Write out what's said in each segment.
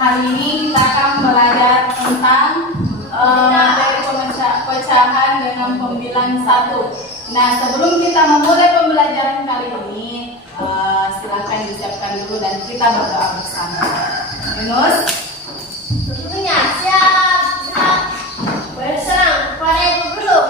Hari ini kita akan belajar tentang materi pecahan dengan pembilang 1. Nah, sebelum kita memulai pembelajaran kali ini, silakan disiapkan dulu dan kita berdoa bersama. Yunus, tentunya siap. Berserang kepada Ibu Guru.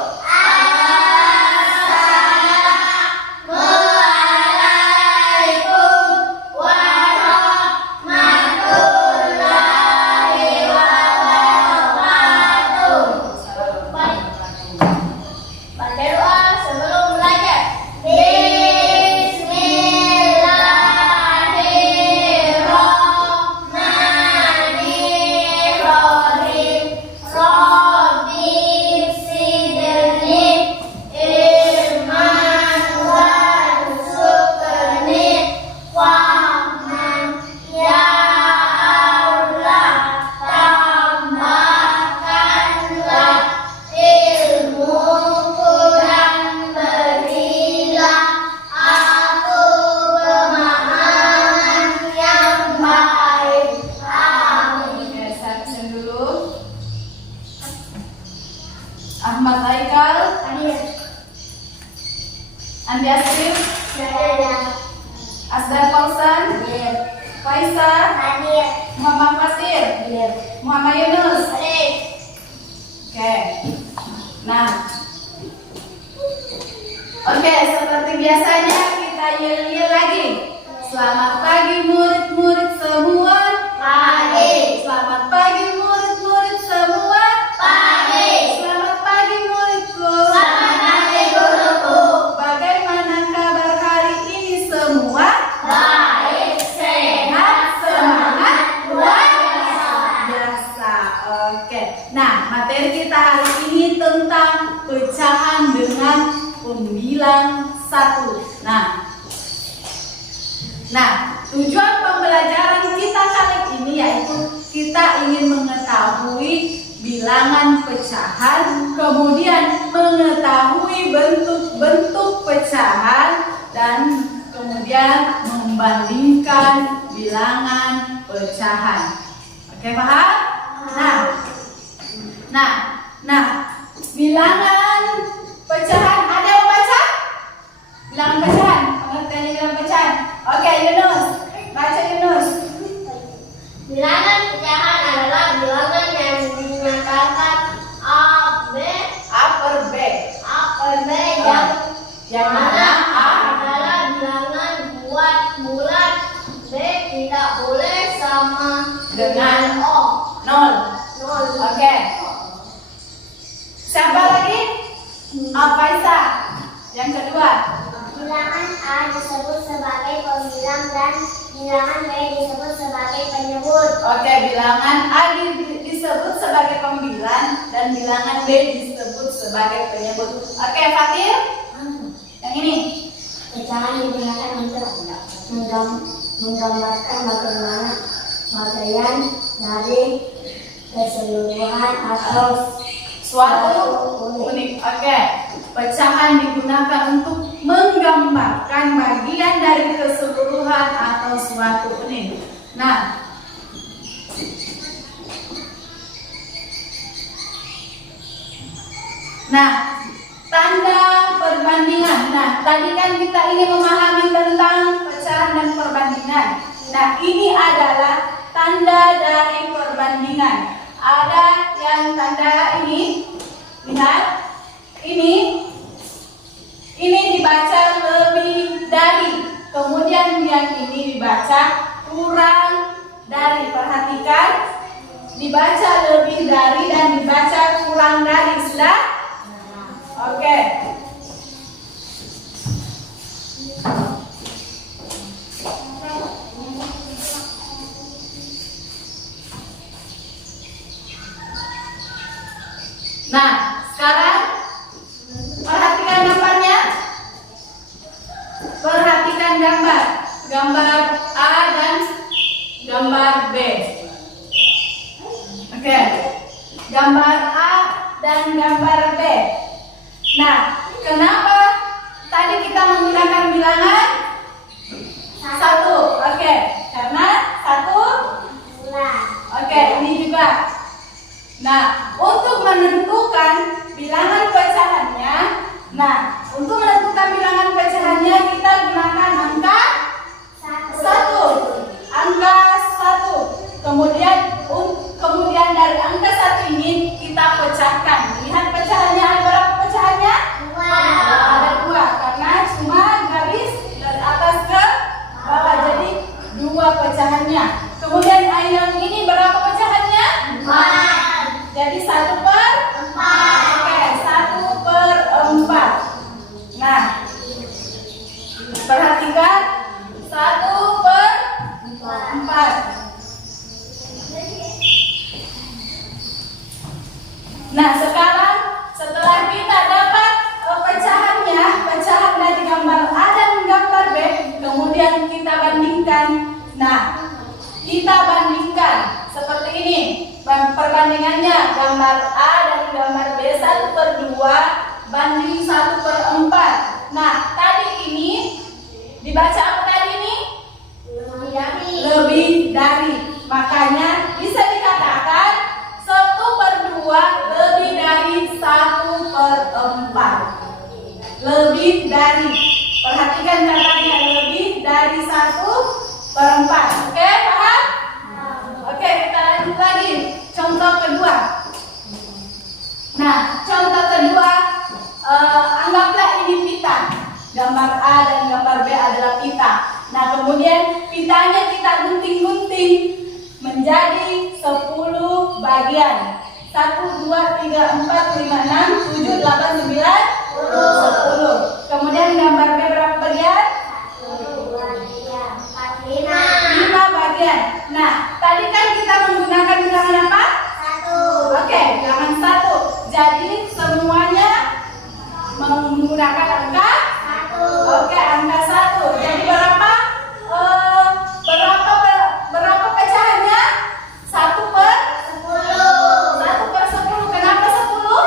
Ahmad Haikal, Andi Asrif, Asdar Pausan, Faisa, Muhammad Fasir, Muhammad Yunus. Oke. Nah, seperti biasanya kita yel-yel lagi. Selamat pagi murid-murid semua. Pagi. Selamat pagi murid-murid semua. Pagi. Selamat pagi muridku. Selamat pagi guruku. Bagaimana kabar hari ini semua? Baik, sehat, semangat, luar Biasa. Oke. Nah, materi kita hari ini tentang pecahan dengan pembilang 1. Nah, tujuan pembelajaran kita kali ini yaitu kita ingin mengetahui bilangan pecahan, kemudian mengetahui bentuk-bentuk pecahan, dan kemudian membandingkan bilangan pecahan. Oke, paham? Nah, bilangan pecahan, ada yang baca? Bilangan pecahan, pengertiannya bilangan pecahan. Oke, Yunus, baca Yunus. Bilangan pecahan adalah bilangan yang dinyatakan A per B yang mana A adalah bilangan bulat, B tidak boleh sama dengan O. 0. Oke. Siapa lagi? Faisa. Yang kedua. Bilangan A disebut sebagai pembilang dan bilangan B disebut sebagai penyebut. Oke, bilangan A disebut sebagai pembilang dan bilangan B disebut sebagai penyebut. Oke, Fakir. Yang ini. Pecahan digunakan untuk menggambarkan bagaimana bagian dari keseluruhan atau Suatu unik. Oke. Pecahan digunakan untuk menggambarkan bagian dari keseluruhan atau suatu unik. Nah, tanda perbandingan. Nah, tadi kan kita ingin memahami tentang pecahan dan perbandingan. Nah, ini adalah tanda dari perbandingan. Ada yang tanda ini, lihat, ini dibaca lebih dari, kemudian yang ini dibaca kurang dari. Perhatikan, dibaca lebih dari dan dibaca kurang dari. Sudah? Oke. Nah, sekarang perhatikan gambarnya. Perhatikan gambar A dan gambar B. Oke. Gambar A dan gambar B. Nah, kenapa tadi kita menggunakan bilangan 1? Oke, karena 1 bulan. Oke, ini juga. Nah, untuk menentukan bilangan pecahannya, kita gunakan angka 1. Angka 1. Kemudian dari angka 1 ini kita pecahkan. Lihat pecahannya, ada berapa pecahannya? Ada 2, karena cuma garis dari atas ke bawah, jadi 2 pecahannya. Kemudian yang ini berapa pecahannya? 4. Jadi 1/4. Oke, 1/4. Nah, perhatikan 1/4. Nah, sekarang setelah kita dapat pecahan dari gambar A dan gambar B, kemudian kita bandingkan. Nah, kita bandingkan seperti ini. Perbandingannya gambar A dan gambar B 1/2 banding 1/4. Nah, tadi ini dibaca apa tadi ini? Lebih dari. Makanya bisa dikatakan 1/2 lebih dari 1/4. Lebih dari. Perhatikan katanya, lebih dari 1/4. Oke, paham? Oke, kita lanjut lagi. Contoh kedua. Nah, contoh kedua, anggaplah ini pita. Gambar A dan gambar B adalah pita. Nah, kemudian pitanya kita gunting-gunting menjadi 10 bagian. 1, 2, 3, 4, 5, 6, 7, 8, 9, 10. Kemudian gambar B berapa bagian? 5 bagian. Nah, tadi kan kita menggunakan bilangan apa? 1. Oke, bilangan 1. Jadi semuanya menggunakan angka 1. Oke, angka 1. Jadi berapa pecahannya? 1/10. Kenapa 10?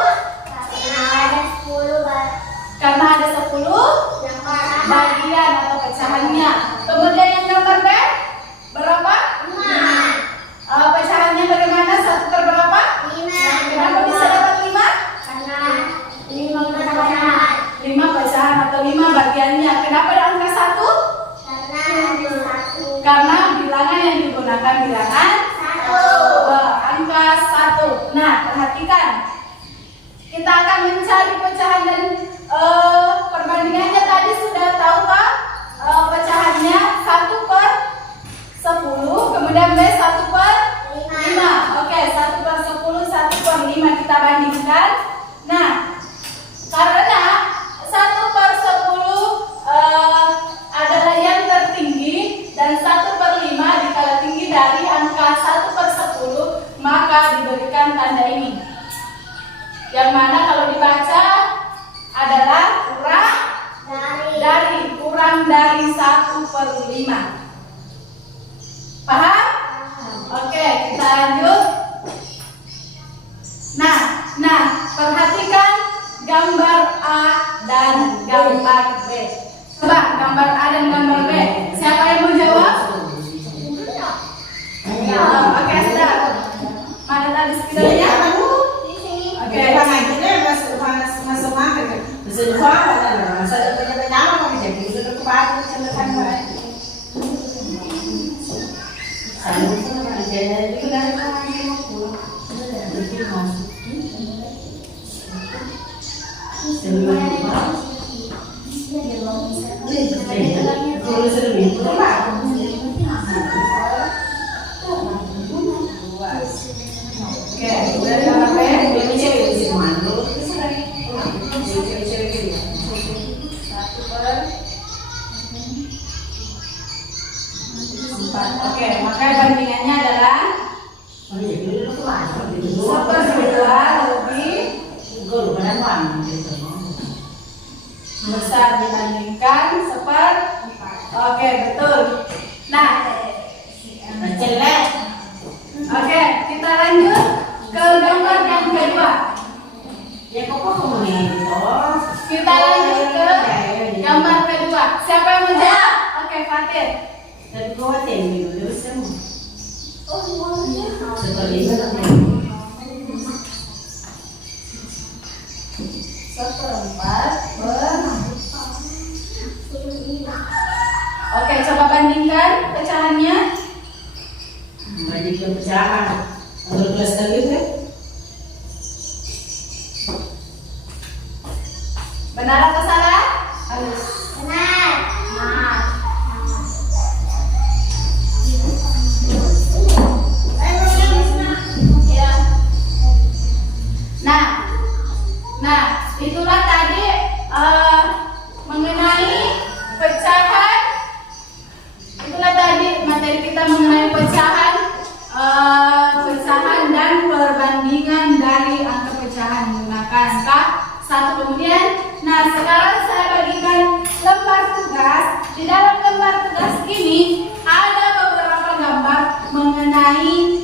Karena ada 10 bagian atau pecahannya. Kemudian yang gambar B berapa? 5. Pecahannya bagaimana? 1 per berapa? 5. Kenapa bisa dapat 5? Karena 5 pecahan. 5 pecahan atau 5 bagiannya. Kenapa ada angka 1? Karena ada 1. Karena bilangan yang digunakan bilangan 1. angka 1. Nah, perhatikan. Kita akan mencari pecahan dan perbandingannya tadi sudah tahu kan? Pecahannya 1/10, kemudian B 1/5. Oke, 1/10, 1/5 kita bandingkan. Nah, karena 1/10 adalah yang tertinggi dan 1/5 dikala tinggi dari angka 1/10, maka diberikan tanda ini. Yang mana kalau dibaca adalah kurang dari 1/5. Paham? Oke, kita lanjut. Nah, perhatikan gambar A dan gambar B. Coba gambar A dan gambar B. Siapa yang mau jawab? Oke, sudah. Mana tadi spidolnya? Oke, Oke, maka bandingannya adalah 1/2 lebih besar dibandingkan 1/4. Oke, betul. Nah, oke, kita lanjut ke gambar yang kedua. Kita lanjut ke gambar kedua. Siapa yang menjawab? Oke, Fatir. Seperempat per. Oke, coba bandingkan pecahannya. Bandingkan pecahan. Menurut kelas kalian kan? Benar atau salah? Benar. Benar. Ya. Nah, itulah tadi mengenai pecahan. Itulah tadi materi kita mengenai pecahan, pecahan dan perbandingan dari angka pecahan menggunakan angka 1 kemudian. Nah, sekarang saya bagikan lembar tugas. Di dalam lembar tugas ini ada beberapa gambar mengenai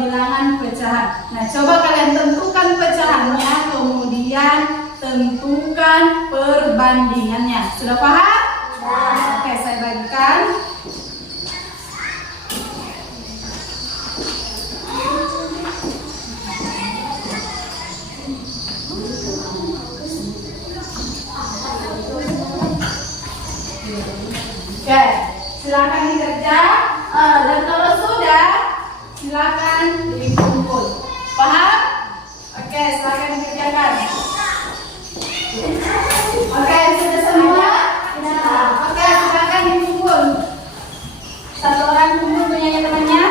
bilangan pecahan. Nah, coba kalian tentukan pecahannya, kemudian tentukan perbandingannya. Sudah paham? Oke, saya bagikan. Oke, silakan dikerja. Dan kalau sudah, silakan dikumpul. Paham? Oke, silakan dikerjakan. Oke, sudah semua? Oke, silakan dikumpul. Satu orang kumpul punya temannya.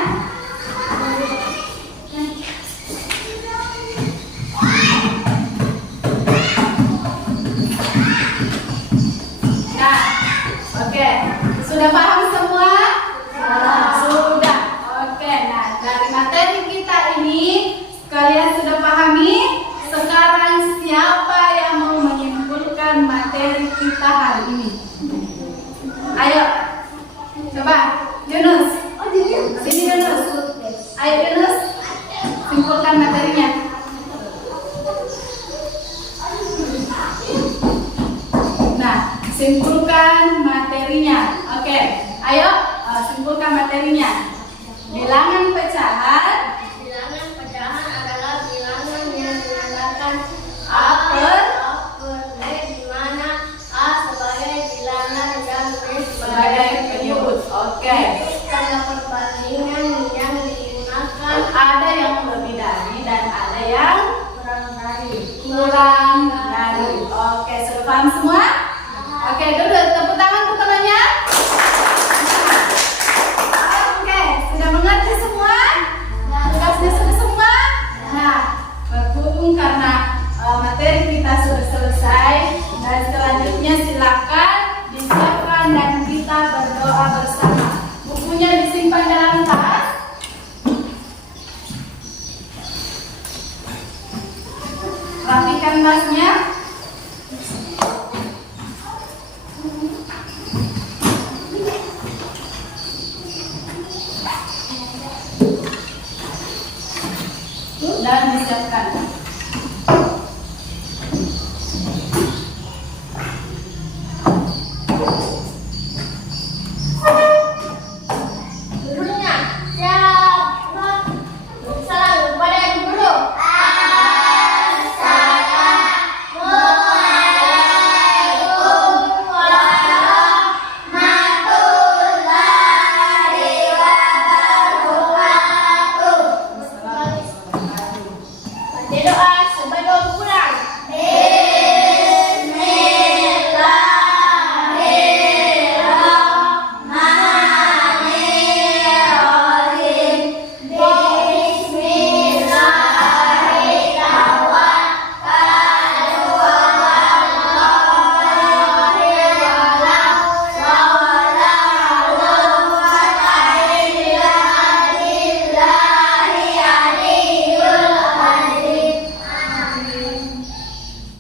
Nah, oke, sudah paham semua? Sudah. Oke, nah dari materi kita ini kalian sudah pahami. Sekarang siapa yang mau menyimpulkan materi kita hari ini? Ayo, coba Yunus. Sini Yunus. Ayo Yunus, simpulkan materinya. Nah, simpulkan materinya. Oke, ayo simpulkan materinya. Bilangan pecahan. Bilangan pecahan adalah bilangan yang dinamakan A per B, di mana A sebagai bilangan dan B sebagai penyebut. Oke. Tanda perbandingan yang digunakan Ada yang lebih dari dan ada yang kurang dari. kurang dari. Oke, sudah paham semua? Oke, duduk. Tepuk tangan untuk temannya. Oke, sudah mengerti semua? Tugasnya sudah semua? Nah, berhubung karena materi kita sudah selesai, dan selanjutnya silakan disiapkan dan kita berdoa bersama. Bukunya disimpan dalam tas. Rapikan tasnya. Dan disiapkan.